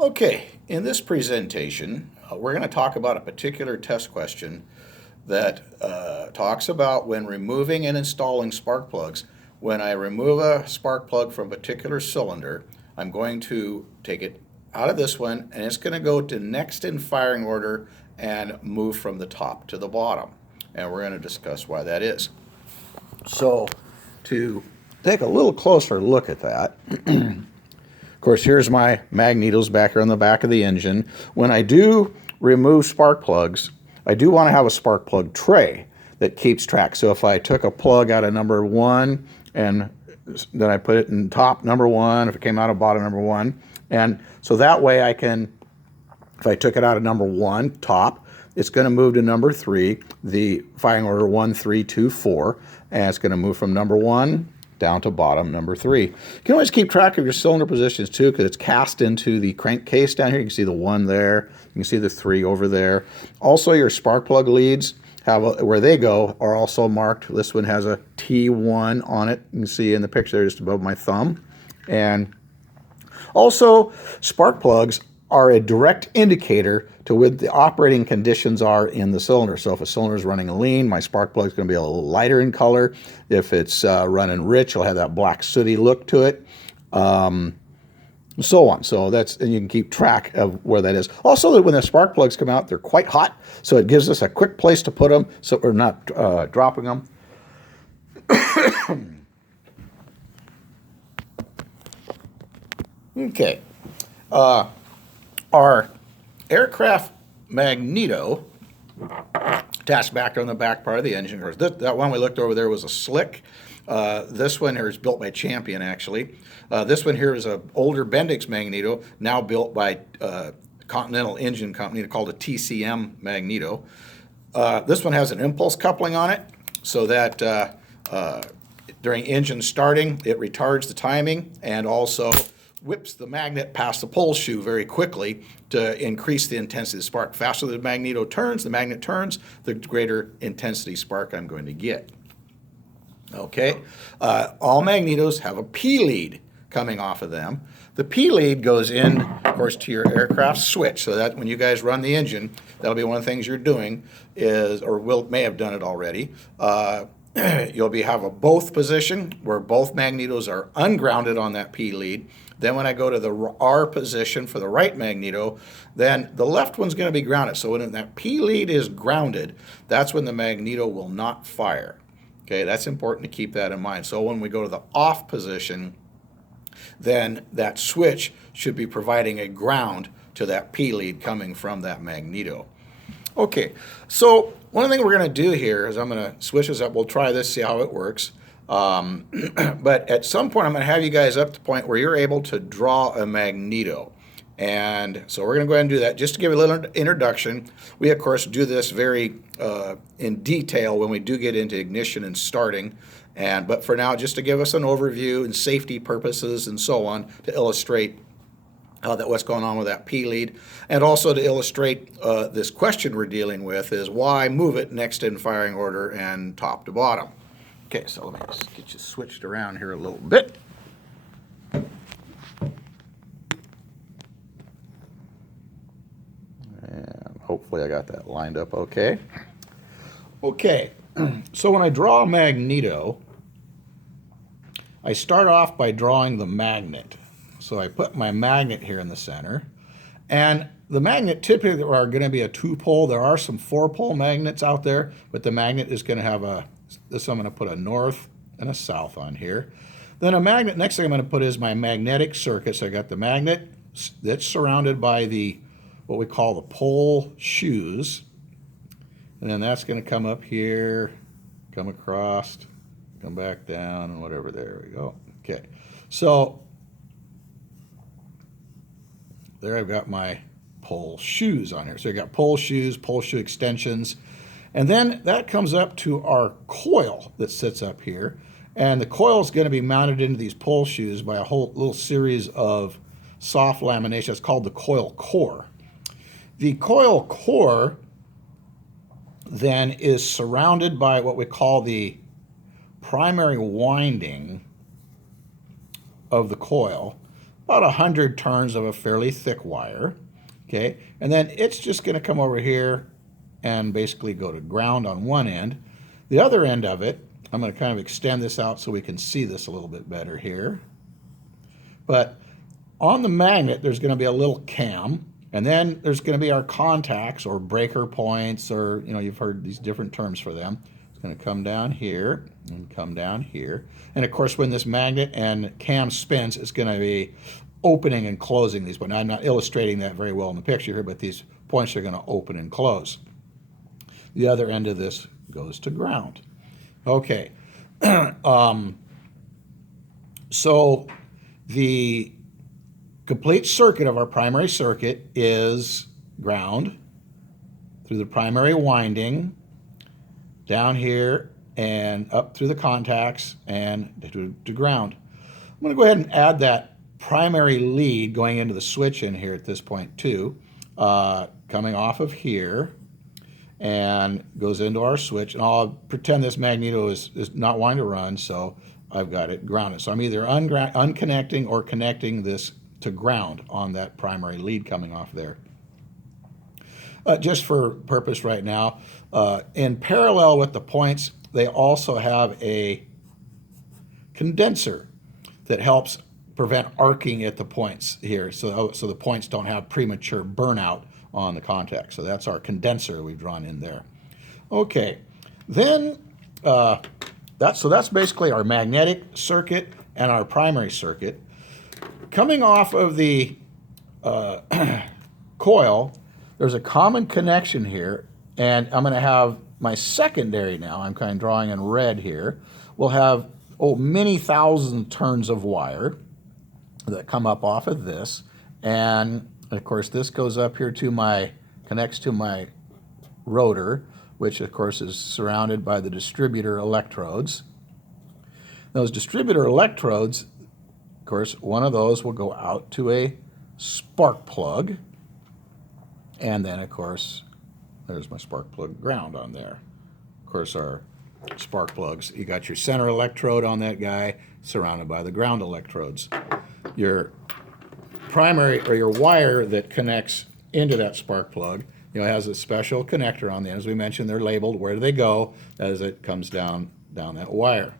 Okay, in this presentation, we're going to talk about a particular test question that talks about when removing and installing spark plugs. When I remove a spark plug from a particular cylinder, I'm going to take it out of this one and it's going to go to next in firing order and move from the top to the bottom. And we're going to discuss why that is. So, to take a little closer look at that, of course, here's my magnetos back here on the back of the engine. When I do remove spark plugs, I do want to have a spark plug tray that keeps track. So if I took a plug out of number one and then I put it in top number one, if it came out of bottom number one, and so that way I can, if I took it out of number one, top, it's going to move to number three, the firing order 1, 3, 2, 4, and it's going to move from number one down to bottom number three. You can always keep track of your cylinder positions too, because it's cast into the crankcase down here. You can see the 1 there. You can see the 3 over there. Also, your spark plug leads where they go are also marked. This one has a T1 on it. You can see in the picture there just above my thumb. And also, spark plugs are a direct indicator to what the operating conditions are in the cylinder. So if a cylinder is running lean, my spark plug is going to be a little lighter in color. If it's running rich, it'll have that black sooty look to it. So on. So that's, and you can keep track of where that is. Also, when the spark plugs come out, they're quite hot, so it gives us a quick place to put them so we're not dropping them. Okay. Our aircraft magneto attached back on the back part of the engine. Of course, that one we looked over there was a Slick. This one here is built by Champion, actually. This one here is an older Bendix magneto, now built by Continental Engine Company, called a TCM magneto. This one has an impulse coupling on it, so that during engine starting, it retards the timing and also whips the magnet past the pole shoe very quickly to increase the intensity of the spark. Faster the magnet turns, the greater intensity spark I'm going to get. Okay, all magnetos have a P-lead coming off of them. The P-lead goes in, of course, to your aircraft switch, so that when you guys run the engine, that'll be one of the things you're doing is, or may have done it already. You'll have a both position where both magnetos are ungrounded on that P-lead. Then when I go to the R position for the right magneto, then the left one's going to be grounded. So when that P-lead is grounded, that's when the magneto will not fire. Okay, that's important to keep that in mind. So when we go to the off position, then that switch should be providing a ground to that P-lead coming from that magneto. Okay, so one thing we're going to do here is I'm going to switch this up. We'll try this, see how it works. But at some point, I'm going to have you guys up to the point where you're able to draw a magneto. And so we're going to go ahead and do that. Just to give you a little introduction, we, of course, do this very in detail when we do get into ignition and starting. But for now, just to give us an overview and safety purposes and so on, to illustrate what's going on with that P-lead, and also to illustrate this question we're dealing with is why move it next in firing order and top to bottom. Okay, so let me just get you switched around here a little bit. And hopefully I got that lined up okay. Okay, so when I draw a magneto, I start off by drawing the magnet. So I put my magnet here in the center. And the magnet typically are going to be a 2-pole. There are some 4-pole magnets out there, but the magnet is going to have this I'm going to put a north and a south on here. Then a magnet, next thing I'm going to put is my magnetic circuit. So I got the magnet that's surrounded by what we call the pole shoes. And then that's going to come up here, come across, come back down, and whatever. There we go. Okay. So there I've got my pole shoes on here. So you got pole shoes, pole shoe extensions. And then that comes up to our coil that sits up here. And the coil is going to be mounted into these pole shoes by a whole little series of soft lamination. It's called the coil core. The coil core then is surrounded by what we call the primary winding of the coil. about 100 turns of a fairly thick wire. Okay, and then it's just going to come over here and basically go to ground on one end. The other end of it, I'm going to kind of extend this out so we can see this a little bit better here. But on the magnet, there's going to be a little cam, and then there's going to be our contacts or breaker points, or you've heard these different terms for them. It's going to come down here and come down here. And of course, when this magnet and cam spins, it's going to be opening and closing these. But I'm not illustrating that very well in the picture here, but these points are going to open and close. The other end of this goes to ground. Okay. So the complete circuit of our primary circuit is ground through the primary winding, down here and up through the contacts and to ground. I'm going to go ahead and add that primary lead going into the switch in here at this point too, coming off of here and goes into our switch. And I'll pretend this magneto is not wanting to run, so I've got it grounded. So I'm either unconnecting or connecting this to ground on that primary lead coming off there. Just for purpose right now, in parallel with the points, they also have a condenser that helps prevent arcing at the points here, so the points don't have premature burnout on the contact. So that's our condenser we've drawn in there. Okay, then that's basically our magnetic circuit and our primary circuit. Coming off of the coil, there's a common connection here, and I'm going to have my secondary now. I'm kind of drawing in red here. We'll have many thousand turns of wire that come up off of this, and of course this goes up here to connects to my rotor, which of course is surrounded by the distributor electrodes. Those distributor electrodes, of course, one of those will go out to a spark plug, and then of course there's my spark plug ground on there. Of course, our spark plugs, you got your center electrode on that guy surrounded by the ground electrodes. Your primary or your wire that connects into that spark plug, has a special connector on the end. As we mentioned, they're labeled where do they go as it comes down that wire.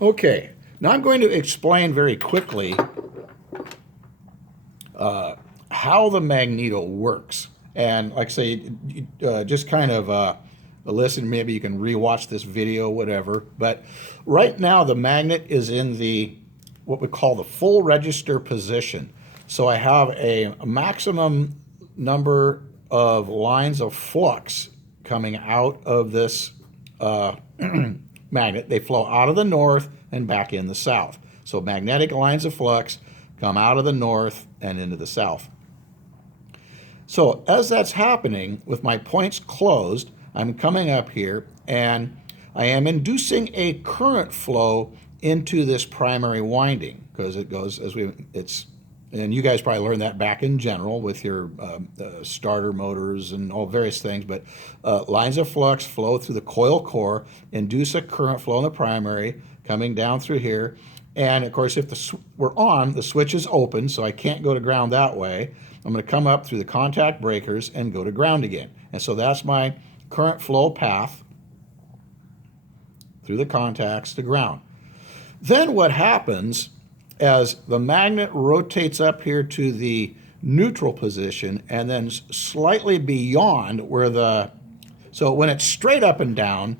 Okay, now I'm going to explain very quickly how the magneto works. And like I say, just kind of listen, maybe you can rewatch this video, whatever. But right now the magnet is in what we call the full register position. So I have a maximum number of lines of flux coming out of this magnet. They flow out of the north and back in the south. So magnetic lines of flux come out of the north and into the south. So as that's happening, with my points closed, I'm coming up here and I am inducing a current flow into this primary winding, because it goes and you guys probably learned that back in general with your starter motors and all various things, but lines of flux flow through the coil core, induce a current flow in the primary, coming down through here. And of course, if we're on, the switch is open, so I can't go to ground that way. I'm going to come up through the contact breakers and go to ground again. And so that's my current flow path through the contacts to ground. Then what happens as the magnet rotates up here to the neutral position and then slightly beyond so when it's straight up and down,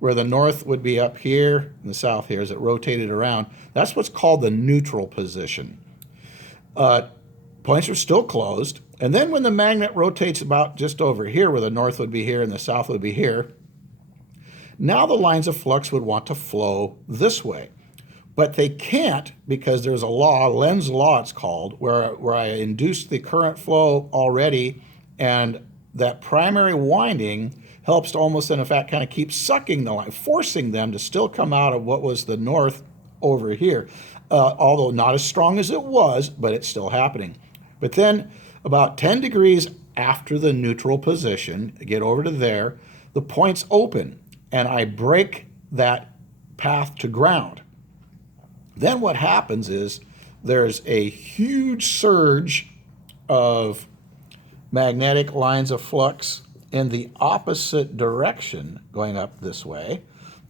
where the north would be up here and the south here as it rotated around, that's what's called the neutral position. Points are still closed. And then when the magnet rotates about just over here, where the north would be here and the south would be here, now the lines of flux would want to flow this way. But they can't, because there's a law, Lenz's law it's called, where I induced the current flow already, and that primary winding helps to almost, in effect, kind of keep sucking the line, forcing them to still come out of what was the north over here. Although not as strong as it was, but it's still happening. But then about 10 degrees after the neutral position, get over to there, the points open, and I break that path to ground. Then what happens is there's a huge surge of magnetic lines of flux in the opposite direction going up this way.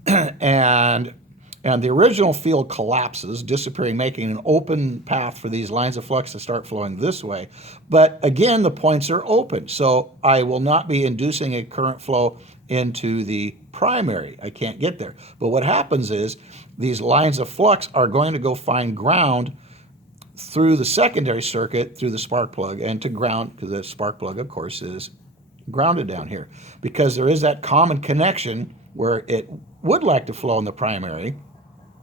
and and the original field collapses, disappearing, making an open path for these lines of flux to start flowing this way. But again, the points are open, so I will not be inducing a current flow into the primary. I can't get there. But what happens is these lines of flux are going to go find ground through the secondary circuit, through the spark plug, and to ground, because the spark plug, of course, is grounded down here. Because there is that common connection where it would like to flow in the primary,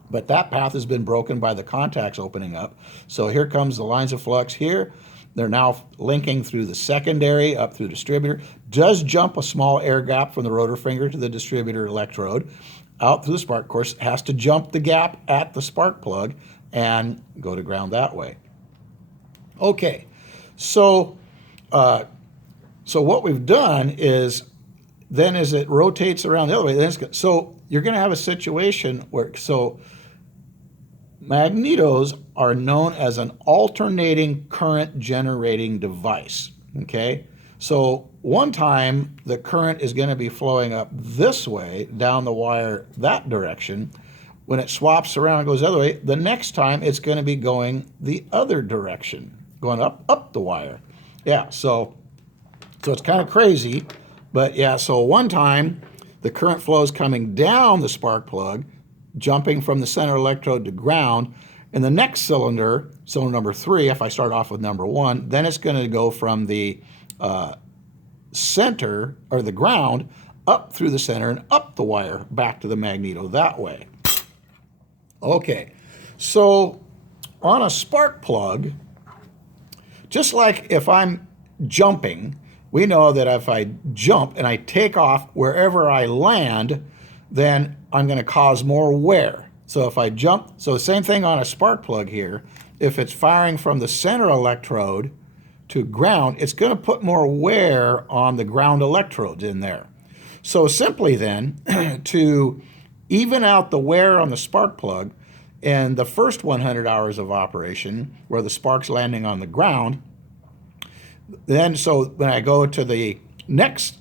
but that path has been broken by the contacts opening up. So here comes the lines of flux here. They're now linking through the secondary up through the distributor. Does jump a small air gap from the rotor finger to the distributor electrode. Out through the spark, of course, has to jump the gap at the spark plug and go to ground that way. Okay, so what we've done is then as it rotates around the other way, so you're going to have a situation where, so magnetos are known as an alternating current generating device, okay? So one time the current is going to be flowing up this way down the wire that direction. When it swaps around and goes the other way, the next time it's going to be going the other direction, going up the wire. Yeah, so it's kind of crazy, but yeah, so one time the current flow is coming down the spark plug, jumping from the center electrode to ground. In the next cylinder, cylinder number 3, if I start off with number 1, then it's going to go from the center, or the ground, up through the center and up the wire back to the magneto that way. Okay, so on a spark plug, just like if I'm jumping, we know that if I jump and I take off wherever I land, then I'm going to cause more wear. So if I jump, so the same thing on a spark plug here, if it's firing from the center electrode to ground, it's going to put more wear on the ground electrodes in there. So simply then, to even out the wear on the spark plug in the first 100 hours of operation, where the spark's landing on the ground, then so when I go to the next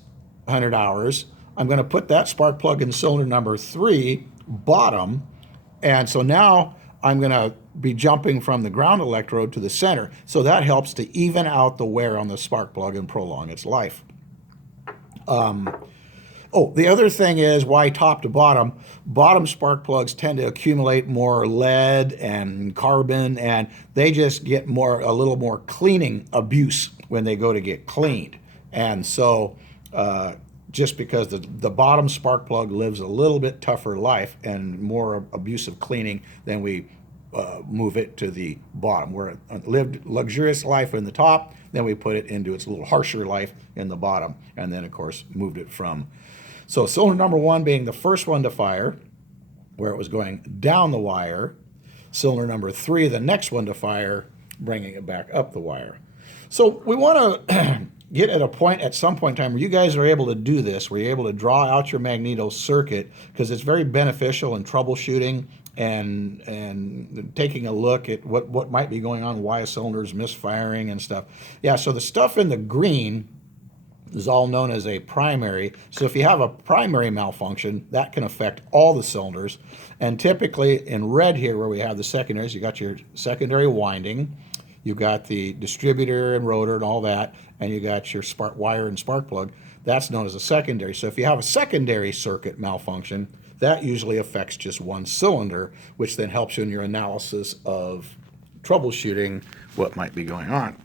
100 hours, I'm going to put that spark plug in cylinder number 3, bottom, and so now I'm going to be jumping from the ground electrode to the center. So that helps to even out the wear on the spark plug and prolong its life. The other thing is why top to bottom. Bottom spark plugs tend to accumulate more lead and carbon, and they just get a little more cleaning abuse when they go to get cleaned. And so just because the bottom spark plug lives a little bit tougher life and more abusive cleaning, than we move it to the bottom. Where it lived luxurious life in the top, then we put it into its little harsher life in the bottom, and then of course moved it from. So cylinder number 1 being the first one to fire, where it was going down the wire. Cylinder number 3, the next one to fire, bringing it back up the wire. So we want to get at a point at some point in time where you guys are able to do this, where you're able to draw out your magneto circuit, because it's very beneficial in troubleshooting and taking a look at what might be going on, why a cylinder is misfiring and stuff. Yeah, so the stuff in the green is all known as a primary. So if you have a primary malfunction, that can affect all the cylinders. And typically in red here, where we have the secondaries, you got your secondary winding, you got the distributor and rotor and all that, and you got your spark wire and spark plug. That's known as a secondary. So if you have a secondary circuit malfunction, that usually affects just one cylinder, which then helps you in your analysis of troubleshooting what might be going on.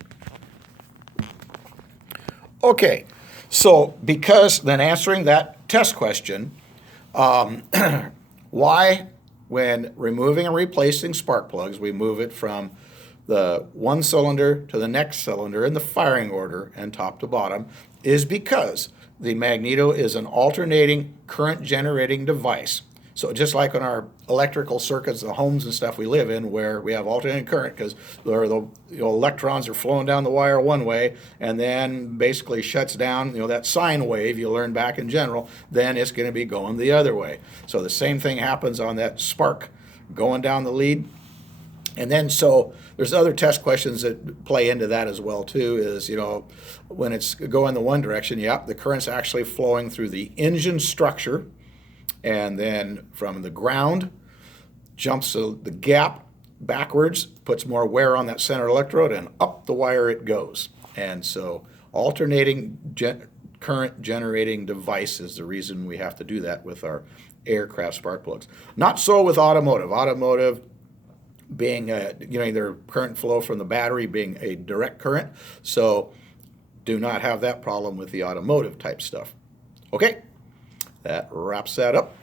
Okay, so because then answering that test question, why, when removing and replacing spark plugs, we move it from the one cylinder to the next cylinder in the firing order and top to bottom, is because the magneto is an alternating current generating device. So just like on our electrical circuits, the homes and stuff we live in, where we have alternating current, because the electrons are flowing down the wire one way, and then basically shuts down, that sine wave you learned back in general, then it's going to be going the other way. So the same thing happens on that spark going down the lead. And then, so there's other test questions that play into that as well too. Is, when it's going the one direction, yep, the current's actually flowing through the engine structure, and then from the ground jumps the gap backwards, puts more wear on that center electrode, and up the wire it goes. And so alternating current generating device is the reason we have to do that with our aircraft spark plugs. Not so with automotive. Automotive being either current flow from the battery being a direct current, so do not have that problem with the automotive type stuff. Okay, that wraps that up.